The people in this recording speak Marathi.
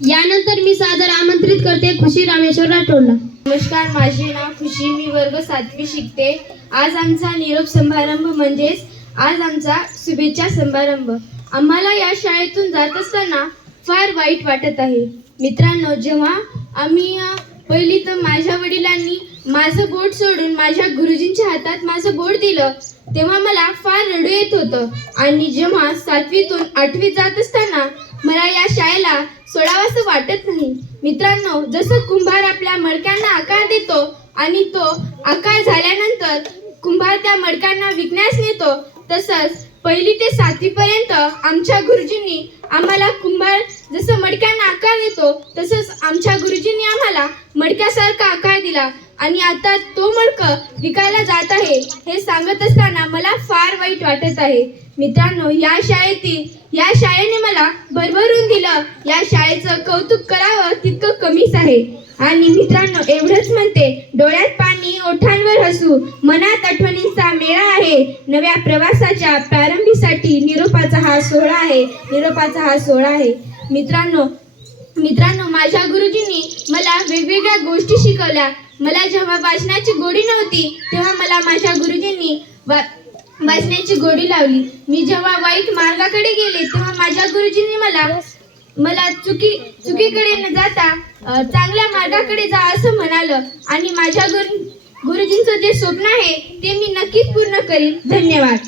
यानंतर मी सादर आमंत्रित करते खुशी रामेश्वर राठोडला. नमस्कार, माझे नाव खुशी. मी वर्ग 7वी शिकते. आज आमचा निरोप समारंभ म्हणजेच आज आमचा शुभेच्छा समारंभ. आम्हाला या शाळेतून जात असताना फार वाईट वाटत आहे. मित्रांनो, जेव्हा आम्ही पहिली तर माझ्या वडिलांनी माझं बोट सोडून माझ्या गुरुजींच्या हातात माझं बोट दिलं तेव्हा मला फार रडू येत होतं. आणि जेव्हा 7वीतून 8वीत जात असताना मला या शाळेला सोडावंसं वाटत नाही. मित्रांनो, जसं कुंभार आपल्या मडक्यांना आकार देतो आणि तो आकार झाल्यानंतर कुंभार त्या मडक्यांना विकण्यास नेतो, तसंच 1ली ते 7वी पर्यंत आमच्या गुरुजींनी आम्हाला कुंभार जसं मडक्यांना आकार देतो तसंच आमच्या गुरुजींनी आम्हाला मडक्यासारखा आकार दिला आणि आता तो मडकं विकायला जात आहे हे सांगत असताना मला फार वाईट वाटत आहे. मित्रांनो, या शाळेने मला भरभरून दिलं. या शाळेचं कौतुक करावं तितकं कमीच आहे. आणि मित्रांनो, एवढंच म्हणते, डोळ्यात पाणी, ओठांवर हसू, मनात आठवणींचा मेळा आहे. नव्या प्रवासाच्या प्रारंभीसाठी निरोपाचा हा सोहळा आहे. मित्रांनो, माझ्या गुरुजींनी मला वेगवेगळ्या गोष्टी शिकवल्या. मला जेव्हा वाचनाची गोडी नव्हती तेव्हा मला माझ्या गुरुजींनी वाचण्याची गोडी लावली. मी जेव्हा वाईट मार्गाकडे गेले तेव्हा माझ्या गुरुजींनी मला चुकीकडे न जाता चांगल्या मार्गाकडे जा असं म्हणालं. आणि माझ्या गुरुजींचं जे स्वप्न आहे ते मी नक्कीच पूर्ण करीन. धन्यवाद.